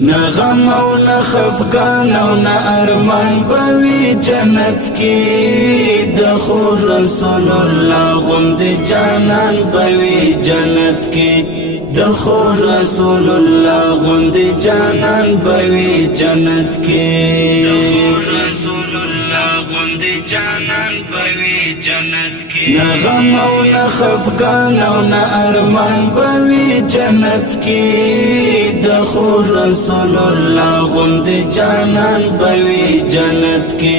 نغم او نخفقان او نارمان بوی جنت کی دخو رسول اللہ غند جانان بوی جنت کی دخو رسول اللہ غند جانان بوی جنت کی دخو رسول اللہ غند جانان بوی جنت کی نغم او نخفقان او نارمان بوی جنت کی دخو رسول اللہ غند جانان بوی جنت کی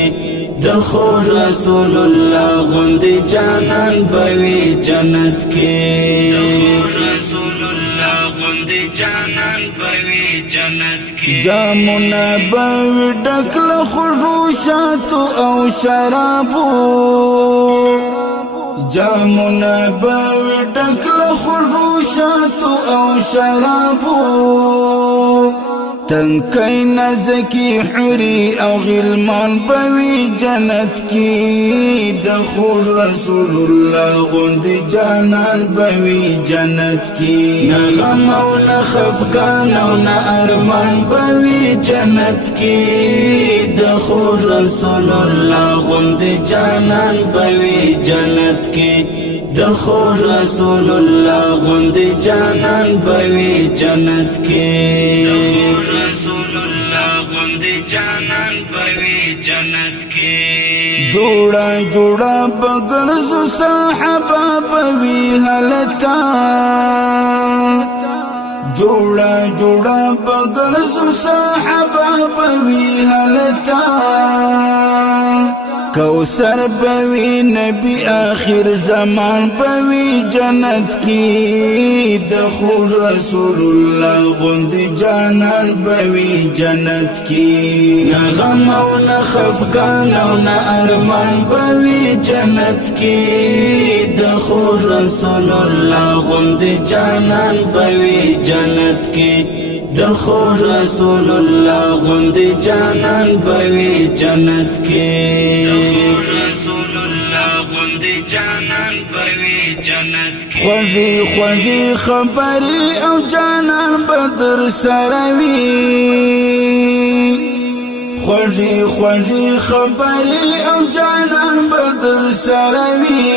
دخو رسول اللہ غند جانان بوی جنت کی دخو رسول اللہ غند جانان بوی جنت کی جامنا بوی ڈکل خروشات او شرابو جامنا بوی ڈکل خروشات او شرابو تنکی نزکی حری او غلمان بوی جنت کی دخول رسول اللہ غند جانان بوی جنت کی نغم او نخفقان او نارمان بوی جنت کی دخول رسول اللہ غند جانان بوی جنت کی دخول رسول اللہ غند جانان بوی جنت کی رسول اللہ غند جانان بوی جنت کی جوڑا جوڑا بگرز صاحبہ بوی حلتا جوڑا جوڑا بگرز صاحبہ بوی حلتا کوثر بوی نبی آخر زمان بوی جنت کی دخول رسول اللہ غند جانان بوی جنت کی نغم او نخفقان او نارمان بوی جنت کی دخول رسول اللہ غند جانان بوی جنت کی دخول رسول اللہ غند جانان بوی جنت کی رسول اللہ غند جانان بوی جنت کی خوږی خوږی خبری او جانان بدر سروی خوږی خوږی خبری او جانان بدر سروی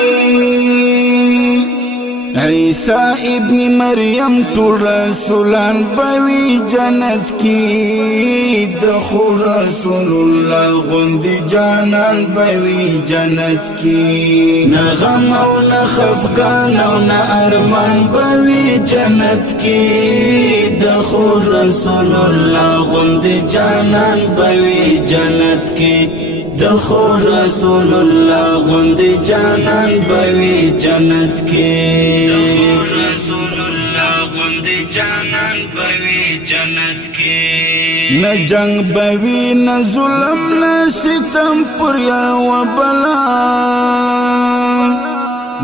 عیسی ابن مریم ټول رسولان بوی جنت کی دخول رسول اللہ غند جانان بوی جنت کی نغم او نخفقان او نارمان بوی جنت کی دخول رسول اللہ غند جانان بوی جنت کی دخول رسول اللہ غند جانان بوی جنت کی دخول رسول اللہ غند جانان بوی جنت کی نہ جنگ بوی نہ ظلم نہ ستم پریا و بلا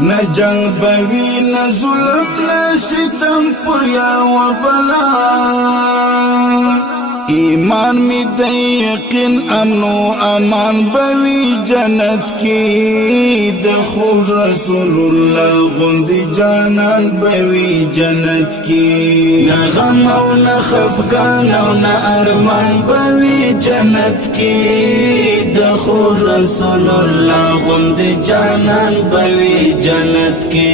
نہ جنگ بوی نہ ظلم نہ ستم پریا و بلا ایمان می د یقین امن و امان بوی جنت کی دخول رسول اللہ غند جانان بوی جنت کی نغم او نخفقان او نارمان بوی جنت کی دخول رسول اللہ غند جانان بوی جنت کی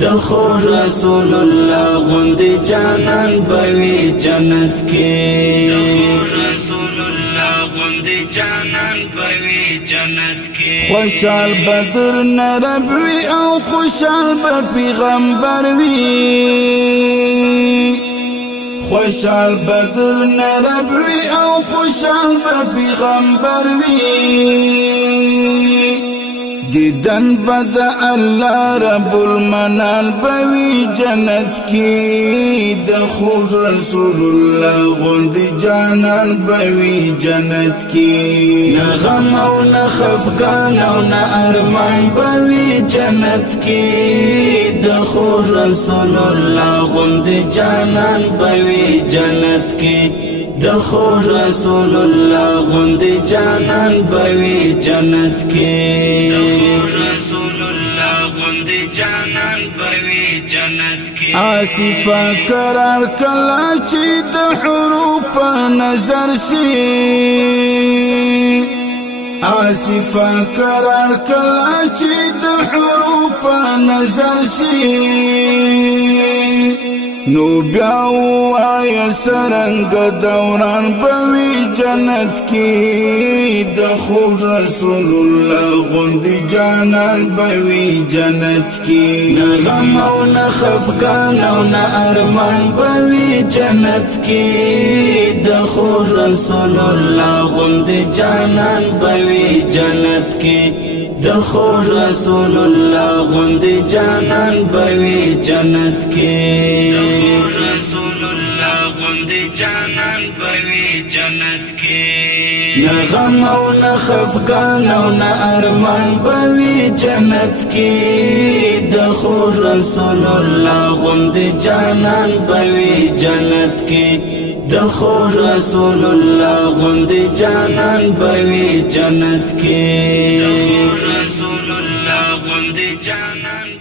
دخول رسول اللہ غند جانان بوی جنت کی رسول اللہ غند جانان بوی جنت کی خوشحال بدر نربوی او خوشحال بپیغمبر وی خوشحال بدر نربوی او خوشحال بپیغمبر وی دیدن بد اللہ رب المنان بوی جنت کی دخول رسول اللہ غند جانان بوی جنت کی نغم او نخفقان او نارمان بوی جنت کی دخول رسول اللہ غند جانان بوی جنت کی دخول رسول اللہ غند جانان بوی جنت کی رسول اللہ غند جانان بوی جنت کی آصفہ قرار کلا چی د حروف په نظر شي آصفا قرار کلا چې د حروف په نظر شي نو بیا وای سرنګ دوران بوي جنت کې د خوب رسول الله غوندي جانان بوي جنت کې نه غم او نه خفقان او نه ارمان بوي جنت کې د خوب رسول الله غوندي جانان بوي جنت کې د خوب رسول الله غوندي جانان بوي جنت کې رسول الله غوندي جانان بوي جنت کې نه غم او نه خفقان او نه ارمان بوي جنت کې د خوب رسول الله غوندي جانان بوي جنت کې د خوب رسول الله غوندي جانان بوي جنت کې رسول الله غوندي جانان